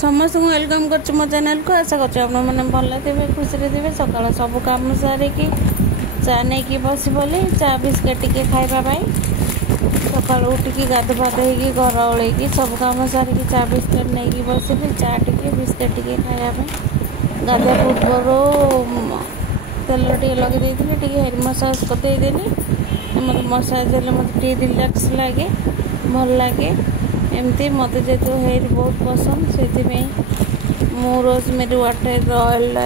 समस्त को वेलकम कर मो चैनल को आशा कर भल थे खुशी थे सकाल सब कम सारिकी चा नहीं बस बोली चा बिस्किट टी खावाई सका उठिकी गाध पाध हो घर ओल्ल सब कम सारिकी चा बिस्किट नहीं बसली चा टी बिस्किट टी खायापी गाधा पूर्व तेल टे लगे हेयर मसाज करदेली मत मसाज देले मत रिलैक्स लगे भल लगे एमती मत जेतु हेयर बहुत पसंद से मु रोजमेरी वाटर ऑयल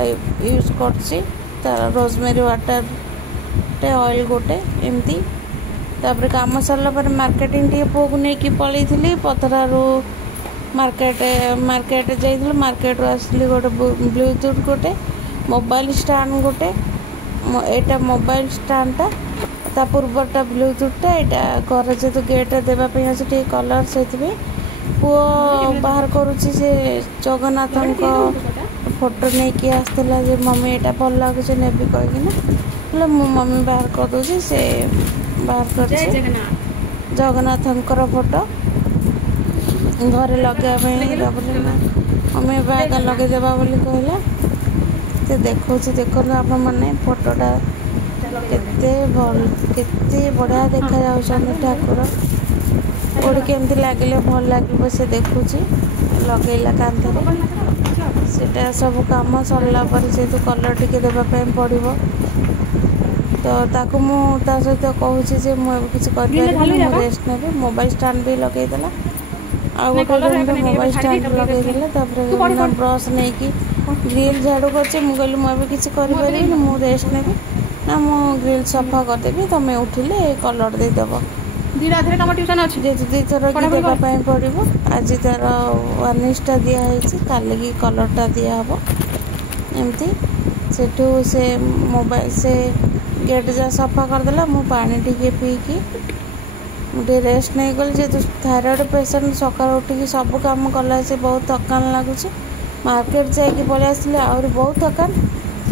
यूज कर रोजमेरी वाटर टे ऑयल गोटे एमती तापर काम सरला पर मार्केटिंग टी पुआ को लेकिन पलई थी पथरारू मार्केट जाइल मार्केट आसली गोटे ब्लूटूथ गोटे मोबाइल स्टैंड गोटे एटा मोबाइल स्टैंडटा ता पूर्वटा ब्लूटूथटा यहाँ घर जेहतु गेट देवाई आज कलर से पुओ बाहर करुच्ची से जगन्नाथ फोटो नहीं कि आसला मम्मी यहाँ भल लगुच ने कहीकिना मो मम्मी बाहर करदे से बाहर कर जगन्नाथ फोटो घर लगे मम्मी बाग लगेदेवा कहला तो देखा देखो आप फोटोटा केते बढ़िया देखा ठाकुर गोटे केमती लगे भल लगे से देखुची लगेला कांधरे सेटा सब कम सरला जेहेतु कलर टिके देवाई पड़ो तो ताकू मुझा सहित कहूँ मुझे किसी रेस्ट ने मोबाइल स्टैंड भी लगेदेला आ गोटे मोबाइल स्टैंड लगेदेला ब्रश नहीं कि ग्रिल झाड़ू कर मुझे मुझे किसी करें मुझे रेस्ट ने ना मु ग्रिल सफा करदेवी तुम्हें उठिले कलर देदेव जेहतु दी थर देवाई पड़ो आज तार वार्निशटा दिखाई काली की कलरटा दिहब एमती सेठू से मोबाइल से गेट जा सफा करदेला मु पानी टिके पीकी मुझे रेस्ट नहीं गली जेहतु थायराइड पेसेंट सकाल उठिकी सब कम कला से बहुत थकान लगुच मार्केट जाकि पलि आसले आहरी बहुत थकान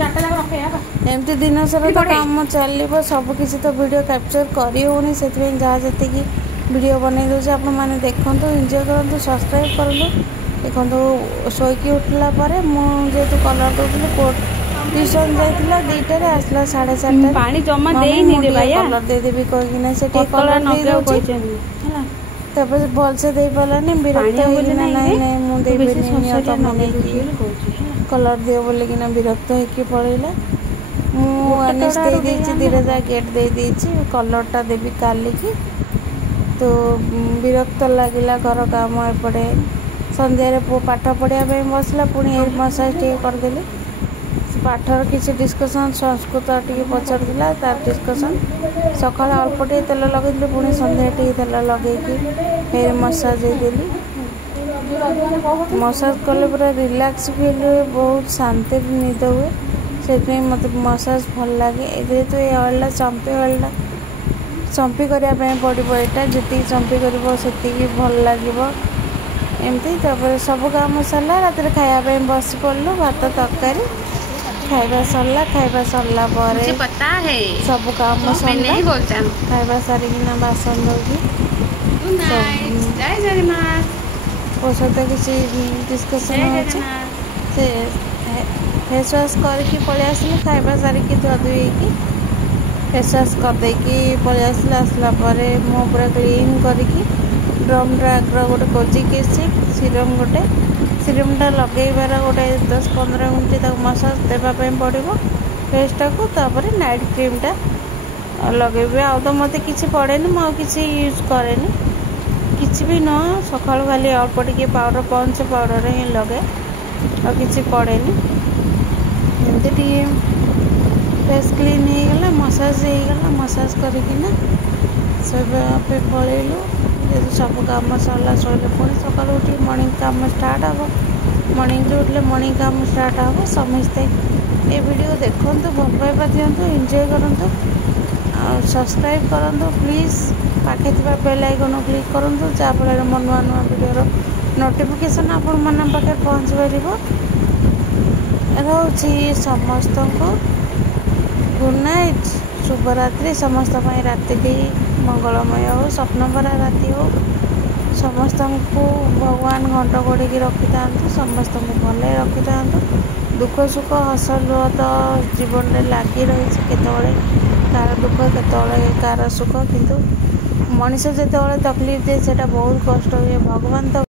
एमती दिन सारा तो काम चलो सबकि तो वीडियो कैप्चर करी से जहाँ जी वीडियो बनई दूसरे आप देखु एंजॉय करूँ सब्सक्राइब करूँ देखो शोकी उठला मुझे कलर दूसरी कोर्ट ट्यूशन जाइला 2टार आसला 4:30 पानी जमा देनी रे भैया कलर देदेवी कहीकिना से कलर दे दउची तब भल से दे पालानी विरक्त होइना नहीं नहीं मु देबेनी तुम कलर दियो बोले कि विरक्त होइके पड़ेला मु अनेस दे देछि धीरे गेट दे देछि कलरटा देबी काली की तो विरक्त लागिला घर काम एपटे संध्या रे पाठ पढ़िया बसला पुणी हेयर मसाज टे करदेली पाठर किसी डिस्कसन संस्कृत टी पचारा तार डिस्कसन सकाल अल्प टे तेल लगे पुणी संध्या टे तेल लगे हेयर मसाज देली मसाज कले पूरा रिलैक्स फील हुए बहुत शांति निद हुए से मत मसाज भल लगे जेहेतु ये ऑयलटा चंपी ऑयलटा चंपी करने पड़ो यहाँ जी चंपी कर भल लगे एमती सब काम सरला रात खायापी बस पड़लु भात तरकारी खाइबा सरला सब काम सरला खाइबा सारिकिना बासन दौकी सहित किसी डिस्कसन हो फेस वाश करके पलि आसली खाइबा सारिकी धुआ धुई होगी फेस वाश करदे पलि आसला आसला मुँह पूरा क्लीन करके ड्रम ड्रागर गोटे कोजी किसिक सीरम गोटे सीरमटा लगेबार गोटे 10-15 मिनट तक मसाज देवाई पड़ो फेसटा को तापर नाइट क्रीमटा लगे आ तो मत कि पड़े मुझे यूज कैनि किसी भी न सका खाली अल्प टे पाउडर पंच पाउडर ही लगे और किसी पड़ेनि एमती फेस क्लीन हो गला मसाज करना सब पलैलु जेहतु सब कम सरला शोले पुणी सका उठी मर्निंग काम स्टार्ट हम मर्निंग उठले मर्निंग काम स्टार्ट हम समस्ते ये वीडियो देखु भल पाइबा दिंतु एंजॉय करूँ सब्सक्राइब करूँ प्लीज़ पाखे बेल आइकन क्लिक करूँ जहाँफल मो नुआ नुआ वीडियो नोटिफिकेशन आपण मन पाखे पहुँच पार रोची समस्त को गुड नाइट शुभरात्रि समस्त राति मंगलमय हो स्वप्न भरा राति हो ସମସ୍ତଙ୍କୁ ଭଗବାନ ଘଣ୍ଟ ଘୋଡ଼ିକି ରଖିଥାନ୍ତୁ, ସମସ୍ତଙ୍କୁ ଭଲରେ ରଖିଥାନ୍ତୁ। ଦୁଃଖ ସୁଖ ହସ ଲୁହ ତ ଜୀବନରେ ଲାଗି ରହିଛି, କେତେବେଳେ କାହାର ଦୁଃଖ କେତେବେଳେ କାହାର ସୁଖ, କିନ୍ତୁ ମଣିଷ ଯେତେବେଳେ ତକଲିଫ ଦିଏ ସେଇଟା ବହୁତ କଷ୍ଟ ହୁଏ। ଭଗବାନ ତ